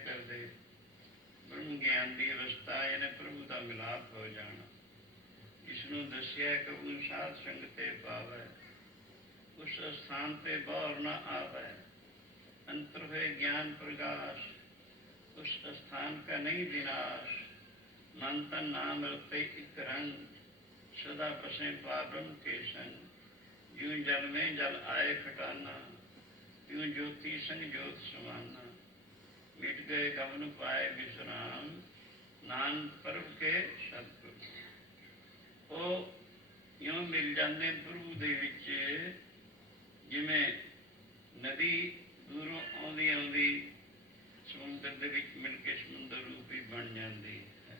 ਕਰਦੇ ब्रह्म ज्ञान की अवस्था यानी प्रभु का मिलाप हो जाना। जिसनों दसिया कबू साध संगते पावै, उस स्थान पे बौर न आवे। अंतर है ज्ञान प्रकाश, उस स्थान का नहीं विनाश। मन तन नाम रते एक रंग, सदा बसे पाब्रह्म के संग। यूं जल में जल आए खटाना, यूं ज्योति संग ज्योत समाना। मिट गए गमन पाए विश्राम, नानक परब के सतगुर। ਉਹ ਇਉਂ ਮਿਲ ਜਾਂਦੇ ਪ੍ਰਭੂ ਦੇ ਵਿੱਚ, ਜਿਵੇਂ ਨਦੀ ਦੂਰੋਂ ਆਉਂਦੀ ਆਉਂਦੀ ਸਮੁੰਦਰ ਦੇ ਵਿੱਚ ਮਿਲ ਕੇ ਸਮੁੰਦਰ ਰੂਪੀ ਬਣ ਜਾਂਦੀ ਹੈ।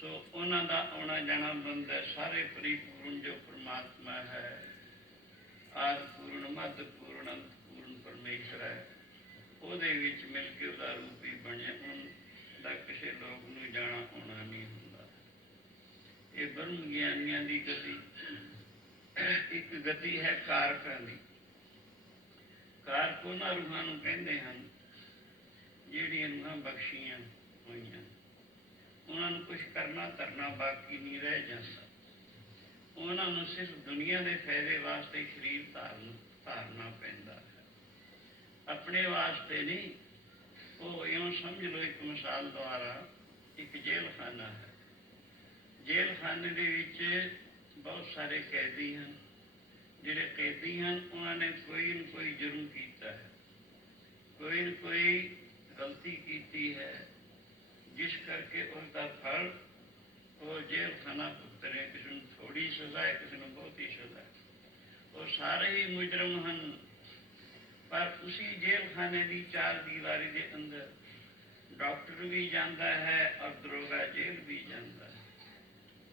ਸੋ ਉਹਨਾਂ ਦਾ ਆਉਣਾ ਜਾਣਾ ਬੰਦਾ ਸਾਰੇ ਪਰਿਪੂਰਨ ਜੋ ਪਰਮਾਤਮਾ ਹੈ, ਆਦਿ ਪੂਰਨ ਮੱਧ ਪੂਰਨ ਅੰਤ ਪੂਰਨ ਪਰਮੇਸ਼ਰ ਹੈ, ਉਹਦੇ ਵਿੱਚ ਮਿਲ ਕੇ ਉਹਦਾ ਰੂਪੀ ਬਣਿਆ। ਉਹਦਾ ਕਿਸੇ ਲੋਕ ਨੂੰ ਜਾਣਾ ਆਉਣਾ ਨਹੀਂ ਹੁੰਦਾ। ਇਹ ਬ੍ਰਹਮ ਗਿਆਨੀਆਂ ਦੀ ਗਤੀ ਇੱਕ ਗਤੀ ਹੈ ਕਾਰਕਾਂ ਦੀ। ਕਾਰਕ ਉਹਨਾਂ ਰੂਹਾਂ ਨੂੰ ਕਹਿੰਦੇ ਹਨ ਜਿਹੜੀਆਂ ਰੂਹਾਂ ਬਖਸ਼ੀਆਂ ਹੋਈਆਂ, ਉਹਨਾਂ ਨੂੰ ਕੁਛ ਕਰਨਾ ਧਰਨਾ ਬਾਕੀ ਨਹੀਂ ਰਹਿ ਜਾਂਦਾ। ਉਹਨਾਂ ਨੂੰ ਸਿਰਫ ਦੁਨੀਆ ਦੇ ਫਾਇਦੇ ਵਾਸਤੇ ਸਰੀਰ ਧਾਰਨਾ ਪੈਂਦਾ ਹੈ, ਆਪਣੇ ਵਾਸਤੇ ਨਹੀਂ। ਉਹ ਇਉਂ ਸਮਝ ਲਓ, ਇੱਕ ਮਿਸਾਲ ਦੁਆਰਾ ਇੱਕ ਜੇਲ੍ਹਖਾਨਾ ਹੈ। ਜੇਲ੍ਹਖਾਨੇ ਦੇ ਵਿੱਚ ਬਹੁਤ ਸਾਰੇ ਕੈਦੀ ਹਨ। ਜਿਹੜੇ ਕੈਦੀ ਹਨ ਉਹਨਾਂ ਨੇ ਕੋਈ ਨਾ ਕੋਈ ਜੁਰਮ ਕੀਤਾ ਹੈ, ਕੋਈ ਨਾ ਕੋਈ ਗਲਤੀ ਕੀਤੀ ਹੈ, ਜਿਸ ਕਰਕੇ ਉਸਦਾ ਫਲ ਉਹ ਜੇਲ੍ਹਖਾਨਾ ਭੁਗਤਣੇ। ਕਿਸੇ ਨੂੰ ਥੋੜ੍ਹੀ ਸਜ਼ਾ ਹੈ, ਕਿਸੇ ਨੂੰ ਬਹੁਤੀ ਸਜ਼ਾ ਹੈ। ਉਹ ਸਾਰੇ ਹੀ ਮੁਜਰਮ ਹਨ। ਪਰ ਉਸੀ ਜੇਲ੍ਹਖਾਨੇ ਦੀ ਚਾਰ ਦੀਵਾਰੀ ਦੇ ਅੰਦਰ ਡਾਕਟਰ ਵੀ ਜਾਂਦਾ ਹੈ ਔਰ ਦਰੋਗਾ ਜੇਲ੍ਹ ਵੀ ਜਾਂਦਾ ਹੈ।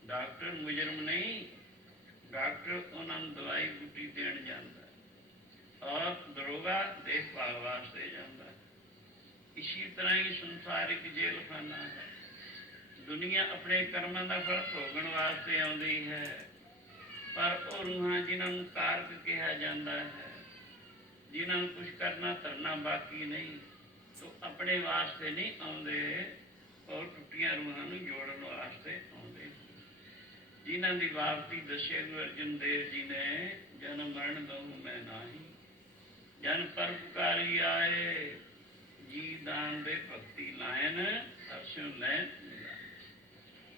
ਡਾਕਟਰ ਮੁਜਰਮ ਨਹੀਂ, ਡਾਕਟਰ ਉਹਨਾਂ ਨੂੰ ਦਵਾਈ ਬੂਟੀ ਦੇਣ ਜਾਂਦਾ ਔਰ ਦਰੋਗਾ ਦੇਖਭਾਲ ਵਾਸਤੇ ਜਾਂਦਾ। ਇਸੀ ਤਰ੍ਹਾਂ ਹੀ ਸੰਸਾਰਿਕ ਜੇਲ੍ਹਖਾਨਾ ਹੈ। ਦੁਨੀਆ ਆਪਣੇ ਕਰਮਾਂ ਦਾ ਫਲ ਭੋਗਣ ਵਾਸਤੇ ਆਉਂਦੀ ਹੈ, ਪਰ ਉਹ ਰੂਹਾਂ ਜਿਨ੍ਹਾਂ ਨੂੰ ਕਾਰਕ ਕਿਹਾ ਜਾਂਦਾ ਹੈ, ਜਿਨ੍ਹਾਂ ਨੂੰ ਕੁਛ ਕਰਨਾ ਧਰਨਾ ਬਾਕੀ ਨਹੀਂ, ਉਹ ਆਪਣੇ ਵਾਸਤੇ ਨਹੀਂ ਆਉਂਦੇ, ਔਰ ਟੁੱਟੀਆਂ ਰੂਹਾਂ ਨੂੰ ਜੋੜਨ ਵਾਸਤੇ ਆਉਂਦੇ। ਜਿਨ੍ਹਾਂ ਦੀ ਵਾਪਤੀ ਦੱਸੇ ਗੁਰੂ ਅਰਜਨ ਦੇਵ ਜੀ ਨੇ, ਜਨਮ ਮਰਨ ਦਊ ਮੈਂ ਨਾਹੀ, ਜਨ ਪਰਉਪਕਾਰੀ ਆਏ, ਜੀ ਦਾਨ ਦੇ ਭਗਤੀ ਲਾਇਨ, ਅਰਸ਼ੋਂ ਲੈਣ।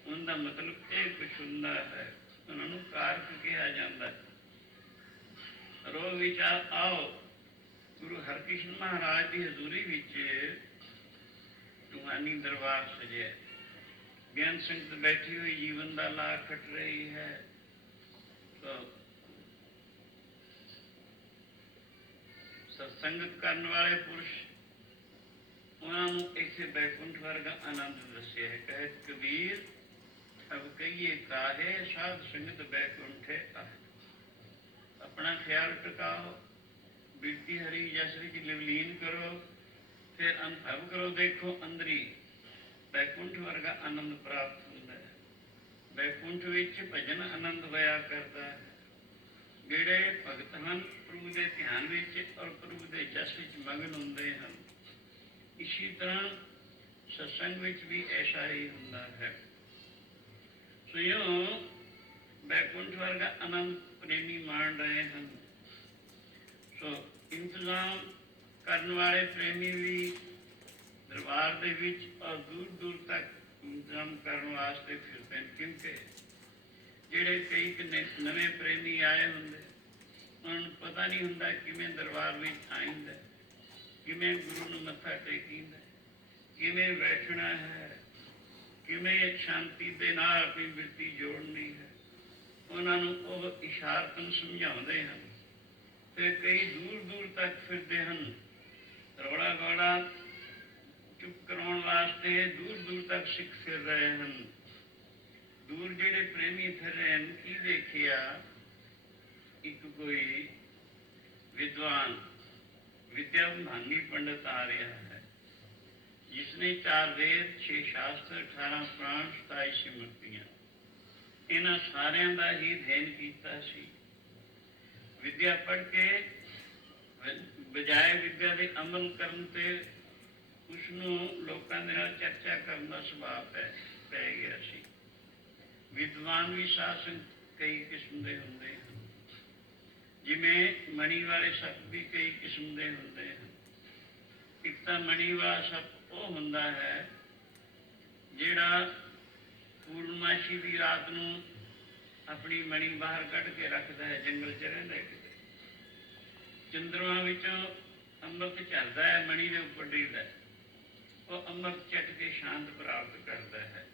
ਉਹਨਾਂ ਦਾ ਮਤਲਬ ਇਹ ਕੁਛ ਹੁੰਦਾ ਹੈ। ਉਹਨਾਂ ਨੂੰ ਕਾਰਕ ਕਿਹਾ ਜਾਂਦਾ ਹੈ। ਰੋਜ਼ ਵਿਚਾਰ ਆਓ, ਗੁਰੂ ਹਰਕ੍ਰਿਸ਼ਨ ਮਹਾਰਾਜ ਦੀ ਹਜ਼ੂਰੀ ਵਿੱਚ ਰੂਹਾਨੀ ਦਰਬਾਰ ਸਜਿਆ। ਗਿਆਨ ਸੰਗਤ ਬੈਠੀ ਹੋਈ ਜੀਵਨ ਦਾ ਲਾਭ ਖੱਟ ਰਹੀ ਹੈ। ਸਤਸੰਗਤ ਕਰਨ ਵਾਲੇ ਪੁਰਸ਼, ਉਹਨਾਂ ਨੂੰ ਇਸੇ ਬੈਕੁੰਠ ਵਰਗਾ ਆਨੰਦ ਦੱਸਿਆ ਹੈ। ਕਹੇ ਕਬੀਰ ਅਬ ਕਹੀਏ ਕਾਹੇ, ਸਾਧ ਸੰਗਤ ਬੈਕੁੰਠੇ ਆਏ। ਆਪਣਾ ਖਿਆਲ ਟਿਕਾਓ, ਬਿਰਤੀ ਹਰੀ ਜਸ ਵਿੱਚ ਲਿਵਲੀਨ ਕਰੋ, ਫਿਰ ਅਨੁਭਵ ਕਰੋ। ਦੇਖੋ ਅੰਦਰੀ ਬੈਕੁੰਠ ਵਰਗਾ ਆਨੰਦ ਪ੍ਰਾਪਤ ਹੁੰਦਾ ਹੈ। ਬੈਕੁੰਠ ਵਿੱਚ ਭਜਨ ਆਨੰਦ ਹੋਇਆ ਕਰਦਾ ਹੈ। ਜਿਹੜੇ ਭਗਤ ਹਨ ਪ੍ਰਭੂ ਦੇ ਧਿਆਨ ਵਿੱਚ ਔਰ ਪ੍ਰਭੂ ਦੇ ਜਸ ਵਿੱਚ ਮਗਨ ਹੁੰਦੇ ਹਨ। ਇਸੀ ਤਰ੍ਹਾਂ ਸਤਸੰਗ ਵਿੱਚ ਵੀ ਐਸਾ ਹੀ ਹੁੰਦਾ ਹੈ। ਸੋ ਇਉਂ ਬੈਕੁੰਠ ਵਰਗਾ ਆਨੰਦ ਪ੍ਰੇਮੀ ਮਾਣ ਰਹੇ ਹਨ। ਸੋ ਇੰਤਜ਼ਾਮ ਕਰਨ ਵਾਲੇ ਪ੍ਰੇਮੀ ਵੀ ਦਰਬਾਰ ਦੇ ਵਿੱਚ ਔਰ ਦੂਰ ਦੂਰ ਤੱਕ ਇੰਤਜ਼ਾਮ ਕਰਨ ਵਾਸਤੇ ਫਿਰਦੇ ਨੇ, ਕਿਉਂਕਿ ਜਿਹੜੇ ਕਈ ਨਵੇਂ ਪ੍ਰੇਮੀ ਆਏ ਹੁੰਦੇ, ਉਹਨਾਂ ਨੂੰ ਪਤਾ ਨਹੀਂ ਹੁੰਦਾ ਕਿਵੇਂ ਦਰਬਾਰ ਵਿੱਚ ਆਈਂਦਾ, ਕਿਵੇਂ ਗੁਰੂ ਨੂੰ ਮੱਥਾ ਟੇਕੀਂਦਾ, ਕਿਵੇਂ ਬੈਠਣਾ ਹੈ, ਕਿਵੇਂ ਸ਼ਾਂਤੀ ਦੇ ਨਾਲ ਆਪਣੀ ਬਿਰਤੀ ਜੋੜਨੀ ਹੈ। ਉਹਨਾਂ ਨੂੰ ਉਹ ਇਸ਼ਾਰਤਨ ਸਮਝਾਉਂਦੇ ਹਨ। ਫਿਰ ਕਈ ਦੂਰ ਦੂਰ ਤੱਕ ਫਿਰਦੇ ਹਨ। ਰੌਲਾ ਗੌਲਾ ਚੁੱਪ ਕਰਾਉਣ ਵਾਸਤੇ ਦੂਰ ਦੂਰ ਤੱਕ ਸਿੱਖ ਫਿਰ ਰਹੇ ਹਨ। ਦੂਰ ਜਿਹੜੇ ਪ੍ਰੇਮੀ ਫਿਰ ਰਹੇ ਹਨ, ਕੀ ਦੇਖਿਆ? ਇੱਕ ਕੋਈ ਵਿਦਵਾਨ ਵਿਦਿਆ ਵਿਭਾਂਗੀ ਪੰਡਤ ਆ ਰਿਹਾ ਹੈ, ਜਿਸਨੇ 4 ਵੇਦ, 6 ਸ਼ਾਸਤਰ, 18 ਪੁਰਾਣ, 27 ਸਿਮਰਤੀਆਂ, ਇਹਨਾਂ ਸਾਰਿਆਂ ਦਾ ਹੀ ਅਧਿਐਨ ਕੀਤਾ ਸੀ। ਵਿਦਿਆ ਪੜ੍ਹ ਕੇ ਬਜਾਏ ਵਿਦਿਆ ਦੇ ਅਮਲ ਕਰਨ ਤੇ ਉਸਨੂੰ ਲੋਕਾਂ ਦੇ ਨਾਲ ਚਰਚਾ ਕਰਨ ਦਾ ਸੁਭਾਅ ਪੈ ਗਿਆ ਸੀ। ਵਿਦਵਾਨ ਵੀ ਸਾਧ ਸੰਗਤ ਕਈ ਕਿਸਮ ਦੇ ਹੁੰਦੇ ਹਨ, ਜਿਵੇਂ ਮਣੀ ਵਾਲੇ ਸੱਪ ਵੀ ਕਈ ਕਿਸਮ ਦੇ ਹੁੰਦੇ ਹਨ। ਇੱਕ ਤਾਂ ਮਣੀ ਵਾਲਾ ਸੱਪ ਉਹ ਹੁੰਦਾ ਹੈ ਜਿਹੜਾ ਪੂਰਨਮਾਸ਼ੀ ਦੀ ਰਾਤ ਨੂੰ ਆਪਣੀ ਮਣੀ ਬਾਹਰ ਕੱਢ ਕੇ ਰੱਖਦਾ ਹੈ, ਜੰਗਲ 'ਚ ਰਹਿੰਦਾ ਕਿਤੇ, ਚੰਦਰਮਾ ਵਿੱਚੋਂ ਅੰਮ੍ਰਿਤ ਝਰਦਾ ਹੈ, ਮਣੀ ਦੇ ਉੱਪਰ ਡਿੱਗਦਾ, ਉਹ ਅੰਮ੍ਰਿਤ ਚੱਟ ਕੇ ਸ਼ਾਂਤ ਪ੍ਰਾਪਤ ਕਰਦਾ ਹੈ।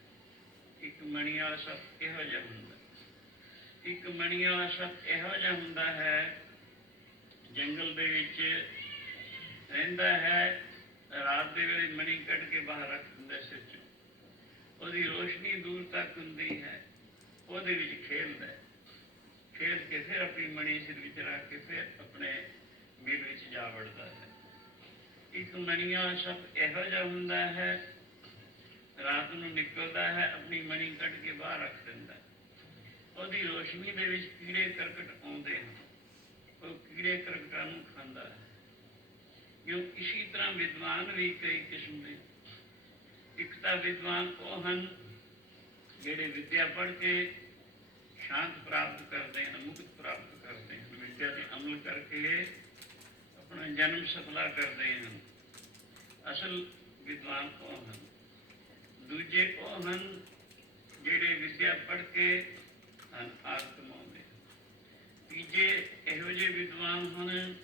ਇੱਕ ਮਣੀ ਵਾਲਾ ਸੱਪ ਇਹੋ ਜਿਹਾ ਹੁੰਦਾ। ਇੱਕ ਮਣੀ ਵਾਲਾ ਸੱਪ ਇਹੋ ਜਿਹਾ ਹੁੰਦਾ ਹੈ, ਜੰਗਲ ਦੇ ਵਿੱਚ ਰਹਿੰਦਾ ਹੈ, ਰਾਤ ਦੇ ਵੇਲੇ ਮਣੀ ਕੱਢ ਕੇ ਬਾਹਰ ਰੱਖ ਦਿੰਦਾ ਸਿਰ 'ਚ, ਉਹਦੀ ਰੋਸ਼ਨੀ ਦੂਰ ਤੱਕ ਹੁੰਦੀ ਹੈ, ਉਹਦੇ ਵਿੱਚ ਖੇਲਦਾ, ਖੇਲ ਕੇ ਫਿਰ ਆਪਣੀ ਮਣੀ ਸਿਰ ਵਿੱਚ ਰੱਖ ਕੇ ਫਿਰ ਆਪਣੇ ਮਿਲ ਵਿੱਚ ਜਾ ਵੜਦਾ ਹੈ। ਇੱਕ ਮਣੀ ਵਾਲਾ ਸੱਪ ਇਹੋ ਜਿਹਾ ਹੁੰਦਾ ਹੈ, ਰਾਤ ਨੂੰ ਨਿਕਲਦਾ ਹੈ, ਆਪਣੀ ਮਣੀ ਕੱਢ ਕੇ ਬਾਹਰ ਰੱਖ ਦਿੰਦਾ, ਉਹਦੀ ਰੋਸ਼ਨੀ ਦੇ ਵਿੱਚ ਕੀੜੇ ਕਰਕਟ ਆਉਂਦੇ ਹਨ, ਉਹ ਕੀੜੇ ਕਰਕਟਾਂ ਨੂੰ ਖਾਂਦਾ ਹੈ। ਕਿਉਂ ਇਸੀ ਤਰ੍ਹਾਂ ਵਿਦਵਾਨ ਵੀ ਕਈ ਕਿਸਮ ਦੇ। ਇੱਕ ਤਾਂ ਵਿਦਵਾਨ ਉਹ ਹਨ ਜਿਹੜੇ ਵਿਦਿਆ ਪੜ੍ਹ ਕੇ ਸ਼ਾਂਤ ਪ੍ਰਾਪਤ ਕਰਦੇ ਹਨ, ਮੁਕਤ ਪ੍ਰਾਪਤ ਕਰਦੇ ਹਨ, ਵਿਦਿਆ 'ਤੇ ਅਮਲ ਕਰਕੇ ਆਪਣਾ ਜਨਮ ਸਫਲਾ ਕਰਦੇ ਹਨ। ਅਸਲ ਵਿਦਵਾਨ ਉਹ ਹਨ। ਦੂਜੇ ਉਹ ਹਨ ਜਿਹੜੇ ਵਿਦਿਆ ਪੜ੍ਹ ਕੇ ਆਦਿ ਕਮਾਉਂਦੇ। ਤੀਜੇ ਇਹੋ ਜਿਹੇ ਵਿਦਵਾਨ ਹਨ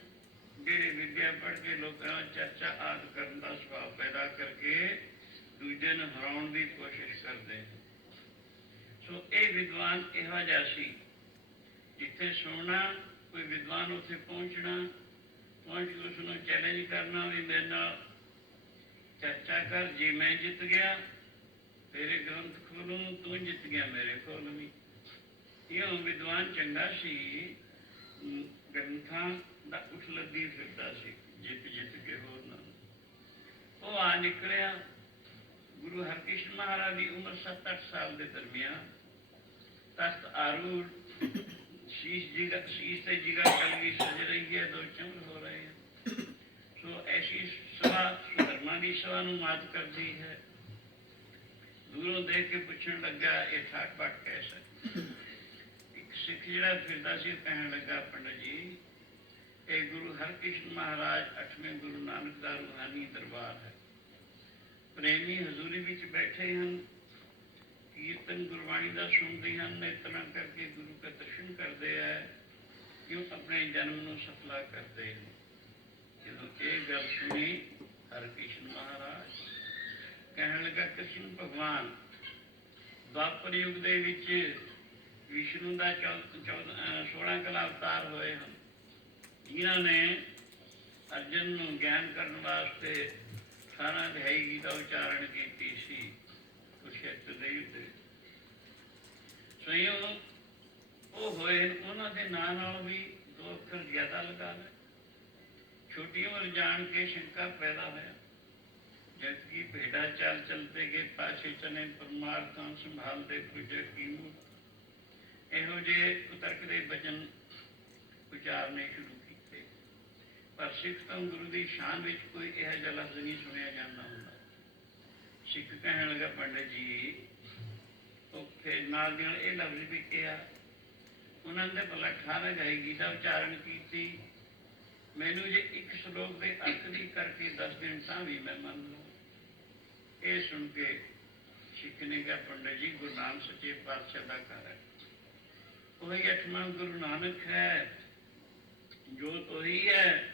ਜਿਹੜੇ ਵਿਦਿਆ ਪੜ੍ਹ ਕੇ ਲੋਕਾਂ ਨਾਲ ਚਰਚਾ ਆਦਿ ਕਰਨ ਦਾ ਸੁਭਾਅ ਪੈਦਾ ਕਰਕੇ ਦੂਜੇ ਨੂੰ ਹਰਾਉਣ ਦੀ ਕੋਸ਼ਿਸ਼ ਕਰਦੇ ਹਨ। ਸੋ ਇਹ ਵਿਦਵਾਨ ਇਹੋ ਜਿਹਾ ਸੀ, ਜਿੱਥੇ ਸੁਣਨਾ ਕੋਈ ਵਿਦਵਾਨ ਉੱਥੇ ਪਹੁੰਚਣਾ, ਪਹੁੰਚ ਕੇ ਉਸਨੂੰ ਚੈਲੰਜ ਕਰਨਾ ਵੀ ਮੇਰੇ ਨਾਲ ਚਰਚਾ ਕਰ, ਜੇ ਮੈਂ ਜਿੱਤ ਗਿਆ ਤੇਰੇ ਗ੍ਰੰਥ ਖੋਲੂੰ, ਤੂੰ ਜਿੱਤ ਗਿਆ ਮੇਰੇ ਖੋਲਵੀਂ। ਇਉਂ ਵਿਦਵਾਨ ਚੰਗਾ ਸੀ, ਗ੍ਰੰਥਾਂ ਦਾ ਉੱਠ ਲੱਗੀ ਫਿਰਦਾ ਸੀ, ਜਿੱਤ ਕੇ ਹੋਰ ਨਾ। ਉਹ ਆ ਨਿਕਲਿਆ। ਗੁਰੂ ਹਰਕ੍ਰਿਸ਼ਨ ਮਹਾਰਾਜ ਦੀ ਉਮਰ 7-8 ਸਾਲ ਦੇ ਦਰਮਿਆਨ, ਤਖਤ ਆਰੂੜ, ਸ਼ੀਸ਼ ਤੇ ਜਿਗਾ ਕਲਗੀ ਸਜ ਰਹੀ ਹੈ, ਦੋ ਚੰਦ ਹੋ ਰਹੇ ਹਨ। ਸੋ ਐਸੀ ਸਭਾ ਧਰਮਾਂ ਦੀ ਸਭਾ ਨੂੰ ਮਾਤ ਕਰਦੀ ਹੈ। ਦੂਰੋਂ ਦੇਖ ਕੇ ਪੁੱਛਣ ਲੱਗਾ, ਇਹ ਠਾਕ ਬਾਟ ਕੈਸਾ? ਇੱਕ ਸਿੱਖ ਜਿਹੜਾ ਫਿਰਦਾ ਸੀ ਕਹਿਣ ਲੱਗਾ, ਪੰਡਤ ਜੀ ਇਹ ਗੁਰੂ ਹਰਕ੍ਰਿਸ਼ਨ ਮਹਾਰਾਜ 8ਵੇਂ ਗੁਰੂ ਨਾਨਕ ਦਾ ਰੂਹਾਨੀ ਦਰਬਾਰ ਹੈ। ਪ੍ਰੇਮੀ ਹਜ਼ੂਰੀ ਵਿੱਚ ਬੈਠੇ ਹਨ, ਕੀਰਤਨ ਗੁਰਬਾਣੀ ਦਾ ਸੁਣਦੇ ਹਨ, ਇਤਨਾ ਕਰਕੇ ਗੁਰੂ ਦਾ ਦਰਸ਼ਨ ਕਰਦੇ ਹੈ, ਕਿਉਂ ਆਪਣੇ ਜਨਮ ਨੂੰ ਸਫਲਾ ਕਰਦੇ ਹਨ। ਜਦੋਂ ਇਹ ਗੱਲ ਸੁਣੀ ਹਰਕ੍ਰਿਸ਼ਨ ਮਹਾਰਾਜ ਕਹਿਣ ਲੱਗਾ, ਕ੍ਰਿਸ਼ਨ ਭਗਵਾਨ ਦੁਆਪਰ ਯੁੱਗ ਦੇ ਵਿੱਚ ਵਿਸ਼ਨੂੰ ਦਾ 16 ਕਲਾ ਅਵਤਾਰ ਹੋਏ ਹਨ, ਜਿਨ੍ਹਾਂ ਨੇ ਅਰਜਨ ਨੂੰ ਗਿਆਨ ਕਰਨ ਵਾਸਤੇ 18 ਅਧਿਆਈ ਗੀਤਾ ਉਚਾਰਨ ਕੀਤੀ ਸੀ ਕੁਰੂਕਸ਼ੇਤਰ ਦੇ ਯੁੱਧ ਵਿੱਚ। ਸਵਯੰ ਉਹ ਹੋਏ, ਉਹਨਾਂ ਦੇ ਨਾਂ ਨਾਲ ਵੀ 2 ਅੱਖਰ ਜ਼ਿਆਦਾ ਲਗਾ ਲਏ। ਛੋਟੀ ਉਮਰ ਜਾਣ ਕੇ ਸ਼ੰਕਾ ਪੈਦਾ ਹੋਇਆ, ਜਦ ਕੀ ਭੇਡਾ ਚਾਲ ਚਲਤੇ ਗਏ ਪਾਛੇ ਚਲੇ ਪਰਮਾਰਥਾਂ ਸੰਭਾਲਦੇ ਪੁੱਜੇ ਕੀਮੂ। ਇਹੋ ਜਿਹੇ ਕੁਤਰਕ ਦੇ ਬਚਨ ਉਚਾਰਨੇ ਸ਼ੁਰੂ ਕੀਤੇ, ਪਰ ਸਿੱਖ ਤੋਂ ਗੁਰੂ ਦੀ ਸ਼ਾਨ ਵਿੱਚ ਕੋਈ ਇਹੋ ਜਿਹਾ ਲਫ਼ਜ਼ ਨਹੀਂ ਸੁਣਿਆ ਜਾਂਦਾ ਹੁੰਦਾ। ਸਿੱਖ ਕਹਿਣ ਲੱਗਾ, ਪੰਡਤ ਜੀ ਉਹ ਫਿਰ ਨਾਲ ਦੀ ਨਾਲ ਇਹ ਲਫ਼ਜ਼ ਵੀ ਕਿਹਾ, ਉਹਨਾਂ ਨੇ ਭਲਾ 18 ਅਧਿਆਈ ਗੀਤਾ ਉਚਾਰਨ ਕੀਤੀ, ਮੈਨੂੰ ਜੇ ਇੱਕ ਸ਼ਲੋਕ ਦੇ ਅਰਥ ਦੀ ਕਰਕੇ ਦੱਸ ਦੇਣ ਤਾਂ ਵੀ ਮੈਂ ਮੰਨ ਲਵਾਂ। ਇਹ ਸੁਣ ਕੇ ਸਿੱਖ ਨੇ ਕਿਹਾ, ਪੰਡਤ ਜੀ ਗੁਰੂ ਨਾਨਕ ਸੱਚੇ ਪਾਤਸ਼ਾਹ ਦਾ ਘਰ ਹੈ, ਉਹੀ 8ਵਾਂ ਗੁਰੂ ਨਾਨਕ ਹੈ, ਜੋਤ ਉਹੀ ਹੈ,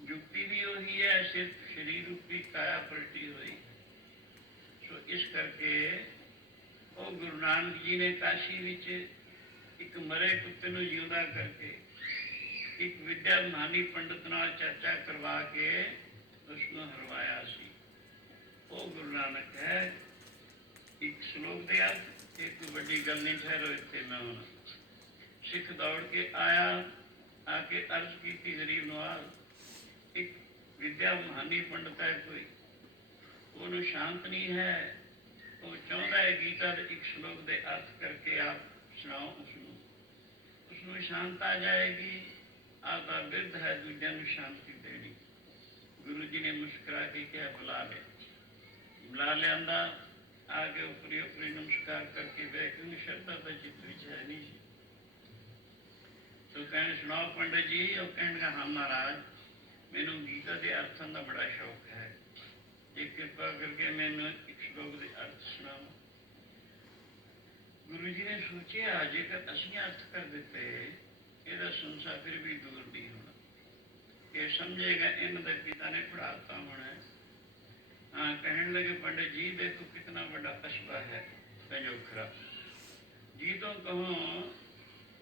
ਜੁਗਤੀ ਵੀ ਉਹੀ ਹੈ, ਸਿਰਫ ਸਰੀਰ ਰੂਪੀ ਕਾਇਆ ਪਲਟੀ ਹੋਈ। ਸੋ ਇਸ ਕਰਕੇ ਉਹ ਗੁਰੂ ਨਾਨਕ ਜੀ ਨੇ ਕਾਸ਼ੀ ਵਿੱਚ ਇੱਕ ਮਰੇ ਕੁੱਤੇ ਨੂੰ ਜਿਉਂਦਾ ਕਰਕੇ ਇੱਕ ਵਿਦਿਆ ਮਹਾਨੀ ਪੰਡਤ ਨਾਲ ਚਰਚਾ ਕਰਵਾ ਕੇ ਉਸਨੂੰ ਹਰਵਾਇਆ ਸੀ। ਉਹ ਗੁਰੂ ਨਾਨਕ ਹੈ। ਇੱਕ ਸ਼ਲੋਕ ਦੇ ਅਰਥ ਇਹ ਕੋਈ ਵੱਡੀ ਗੱਲ ਨਹੀਂ, ਠਹਿਰੋ ਇੱਥੇ ਮੈਂ ਹੁਣ। ਸਿੱਖ ਦੌੜ ਕੇ ਆਇਆ, ਆ ਕੇ ਅਰਜ਼ ਕੀਤੀ ਗਰੀਬ ਨਵਾਜ਼, ਇੱਕ ਵਿਦਿਆ ਮਹਾਨੀ ਪੰਡਤ ਹੈ ਕੋਈ, ਉਹਨੂੰ ਸ਼ਾਂਤ ਨਹੀਂ ਹੈ, ਉਹ ਚਾਹੁੰਦਾ ਹੈ ਗੀਤਾ ਦੇ ਇੱਕ ਸ਼ਲੋਕ ਦੇ ਅਰਥ ਕਰਕੇ ਆਪ ਸੁਣਾਓ ਉਸਨੂੰ ਸ਼ਾਂਤ ਆ ਜਾਏਗੀ। ਆਪਦਾ ਬਿਰਧ ਹੈ ਦੂਜਿਆਂ ਨੂੰ ਸ਼ਾਂਤੀ ਦੇਣੀ। गुरु जी ने मुस्कुरा के क्या बुला ले, बुला लिया, आके ऊपरी ऊपरी नमस्कार करके बह, क्योंकि श्रद्धा तो चित्त विच है नहीं सी। तो कहने सुनाओ पंडित जी। और कहने का हाँ महाराज, मैनू गीता के अर्थों का बड़ा शौक है, जे कृपा करके मैनू एक श्लोक के अर्थ सुनाओ। गुरु जी ने सोचा जेकर असीं अर्थ कर दिते, ਇਹਦਾ संसा फिर भी दूर नहीं होना, ये समझेगा इन्होंने पिता ने पढ़ाता होना है। हाँ, कहने लगे पंडित जी देखो कितना बड़ा अशबा है पंजोखरा जी, तो कहो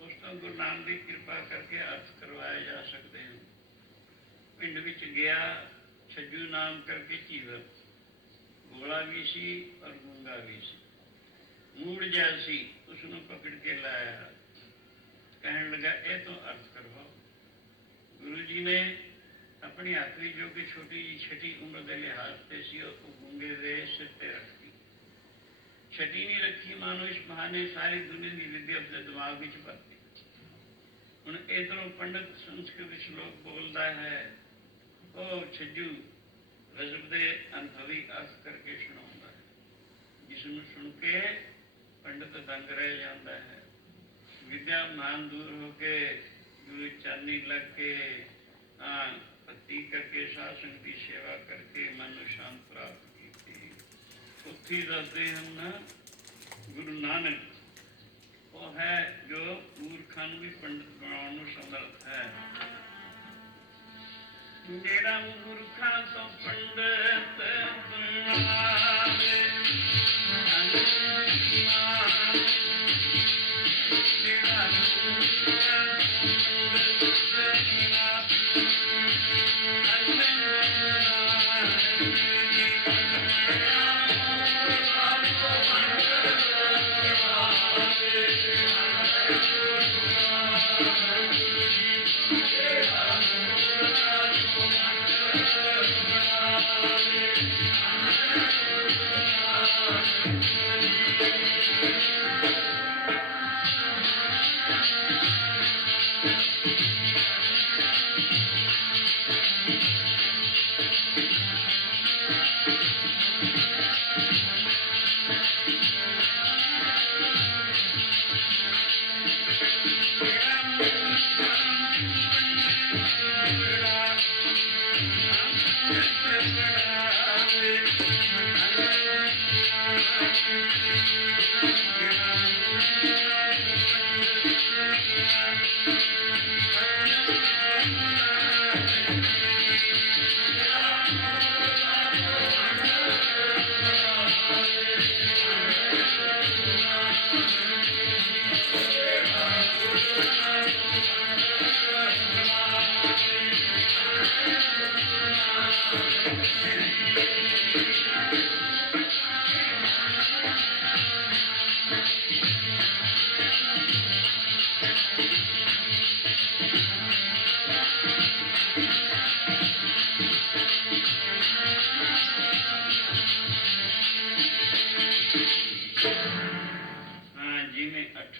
उस तो गुरु नानक की कृपा करके अर्थ करवाए जा सकते हैं। पिंड विच गया, छज्जू नाम करके चीवर, गोला भी सी और गूंगा भी सी, मूड़ जैसी उसनों पकड़ के लाया, कहने लगा ये तो अर्थ करवाओ। गुरु जी ने अपनी हाथ में जो कि छोटी जी छठी उम्र के लिहाज से सी गूंगे दे सिर पर रखी, छठी नहीं रखी, मानो इस बहाने सारी दुनिया की विद्या अपने दिमाग में भरती। हुण इधरों पंडित संस्कृत श्लोक बोलता है, ओ छज्जू रजब दे अनुभवी अर्थ करके सुनाता है, जिसमें सुन के पंडित दंग रह जाता है। विद्या मान दूर होके गुरु चांदी लग के भक्ति करके शासन की सेवा करके मन शांत प्राप्त की। उत्थी दसते हैं गुरु नानक वो है जो मूर्खा भी पंडित बनाने समर्थ है। जेड़ा मूर्खा तो पंडित बनावे,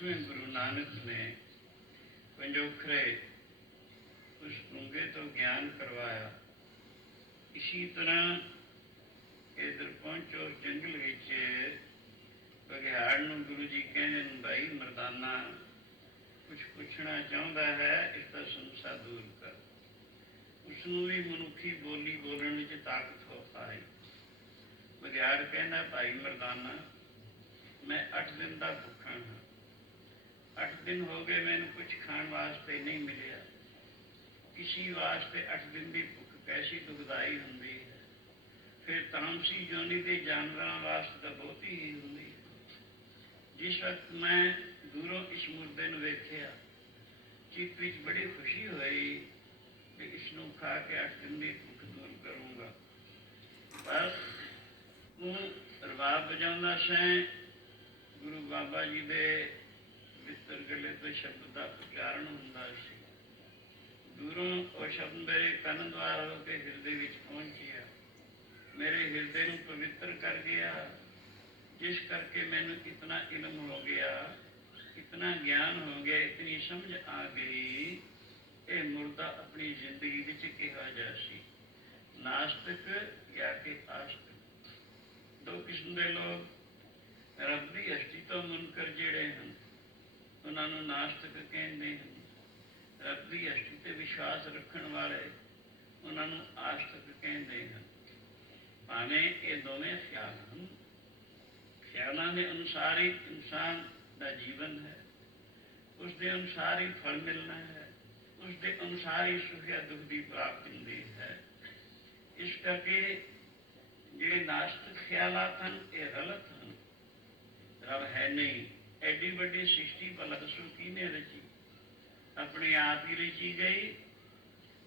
गुरु नानक ने पंजोखरे उस गूंगे तो ज्ञान करवाया। इसी तरह इधर पहुंचो जंगल विच बघियाड़ नूं गुरु जी कहने भाई मरदाना कुछ पूछना चाहता है, इसका संसा दूर कर। उसनूं भी मनुखी बोली बोलण विच ताकत हो पाई। बघियाड़ कहना भाई मरदाना मैं 8 दिन का भुखा हाँ, 8 दिन हो गए मैंने कुछ खाण वास्ते नहीं मिलिया। किसी वास्ते 8 दिन की भुख कैसी दुखदाई होंदी है, फिर तामसी जोनी के जानवरों वास्ते तो बहुत ही होंदी है। जिस वक्त मैं दूरों इस मुर्दे नूं वेख्या, चित्त विच बड़ी खुशी हुई कि इसनूं खा के 8 दिन की भुख दूर करूँगा। बस तू रबाब बजाउंदा सैं, गुरु बाबा जी दे पवित्र गले तो शब्द का उच्चारण होंदा सी। दूरों वो शब्द मेरे कन द्वार होकर हृदय विच पहुँच गया, मेरे हृदय नूं पवित्र कर गया, जिस करके मैनू इतना इल्म हो गया, इतना ज्ञान हो गया, इतनी समझ आ गई ये मुर्दा अपनी जिंदगी विच किहा जा सी। नास्तिक या कि आस्तिक। दो किस्म के लोग रब की हस्ती तो मुनकर जिहड़े हन उन्होंने नास्तिक कहते हैं, रब की हस्ती ते विश्वास रखने वाले उन्होंने आस्तिक कहते हैं। भावें ये दोवें ख्याल हैं, ख्यालों के अनुसार ही इंसान का जीवन है, उसके अनुसार ही फल मिलना है, उसके अनुसार ही सुख या दुख की प्राप्ति होती है। इस करके जे नास्तिक ख्यालात हैं ये गलत हैं। रब है नहीं, एडी बड़ी सृष्टि भला दसो किने रची? अपने आप ही रची गई।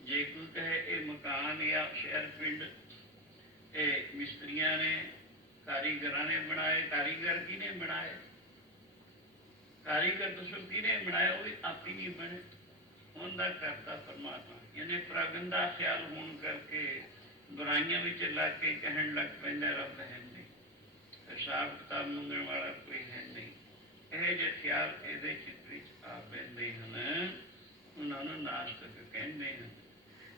जे कोई कहे ये मकान या शहर पिंड ये मिस्त्रियां ने कारीगर ने बनाए, कारीगर किने बनाए? कारीगर दसो किने बनाया? वो आप ही नहीं बने, उनका करता परमात्मा। यानी प्रगंदा ख्याल होने करके बुराइयां में लग के कहन लग पैंदा रब है नहीं, हिसाब किताब मंगण वाला कोई है नहीं। यह जे ख्याल ये चित्त विच आ पैंदे हैं उन्होंने नास्तिक कहते हैं।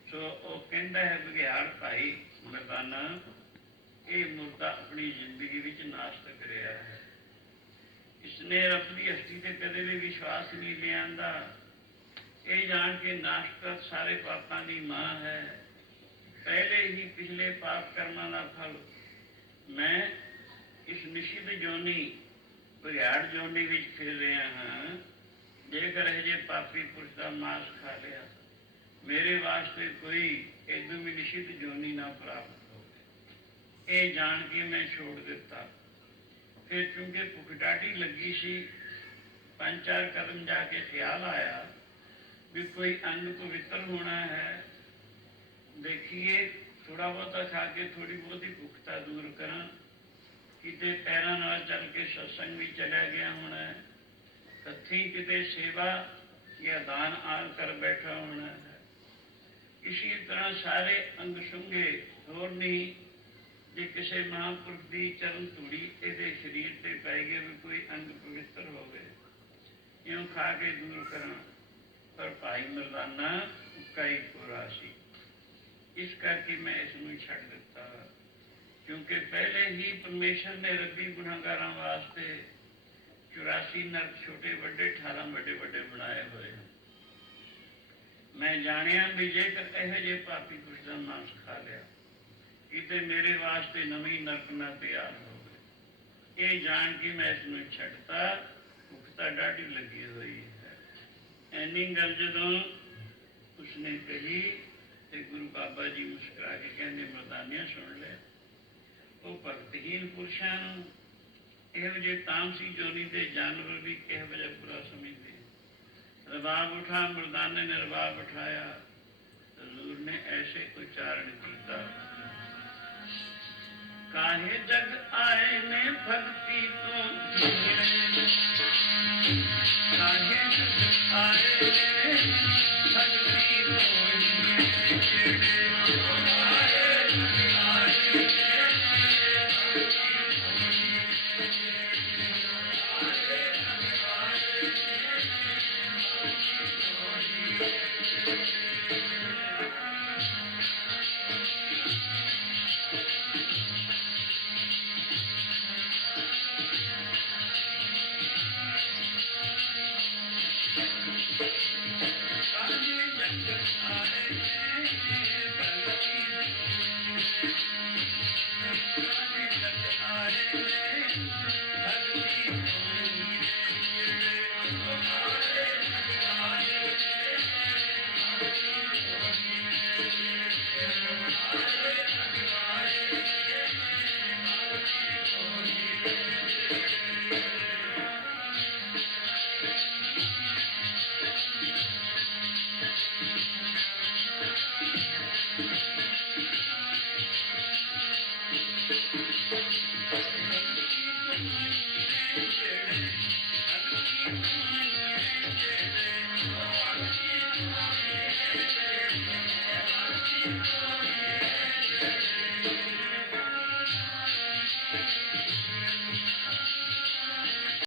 सो वो कहता है बघियाड़ भाई मरदाना ये मुर्दा अपनी जिंदगी विच नास्तिक रहा है, इसने रब की हस्ती से कदे भी विश्वास नहीं लिया। ये जान के नास्तिक सारे पापों की मां है, पहले ही पिछले पाप कर्मां का फल मैं इस निश्चित जोनी बघियाड़ जोनी विच फिर रहा हाँ। जेकर हजे पापी पुरुष का मांस खा लिया मेरे वास्ते कोई एकदम भी निश्चित जोनी ना प्राप्त हो, ये जान के मैं छोड़ दिता। फिर चूंकि भुख डाटी लगी सी, 5-4 कदम जाके ख्याल आया भी कोई अंग पवित्र होना है, देखिए थोड़ा बहुता खा के थोड़ी बहुत ही भुखता दूर करा, किते पैरों नाल चल के सत्संग भी चला गया होना है, हथी किते सेवा या दान आन कर बैठा होना है। इसी तरह सारे अंग सुंगे होर नहीं, जे किसी महापुरुष की चरण धूड़ी ये शरीर से पै गए भी कोई अंग पवित्र हो गए, यूं खा के दूर करा। पर भाई मरदाना उका ही पूरा सी, इस करके मैं इसनूं छड्ड दिता, क्योंकि पहले ही परमेश्वर ने रब्बी गुनाहगारां वास्ते 84 नरक छोटे बड़े 18 बड़े बड़े बनाए हुए हैं। मैं जानिया भी जेकर यह जे पापी पुरुष का मांस खा लिया किते मेरे वास्ते नवी नरक ना तैयार हो गए, ये जान के मैं इसनूं छड्डता। भुख तां डाढी लगी हुई है। ऐनी गल जदों उसने कही तो गुरु बाबा जी मुस्कुरा के कहते मरदानिया सुन ले, वो भगतहीन पुरुषों यह जे तामसी जोनी के जानवर भी किह वजह बुरा समझते। रबाब उठा, मरदाने ने रबाब उठाया, हजूर ने ऐसे उच्चारण किया, काहे जग आए ने भक्ति तो काहे जग आए ने भक्ति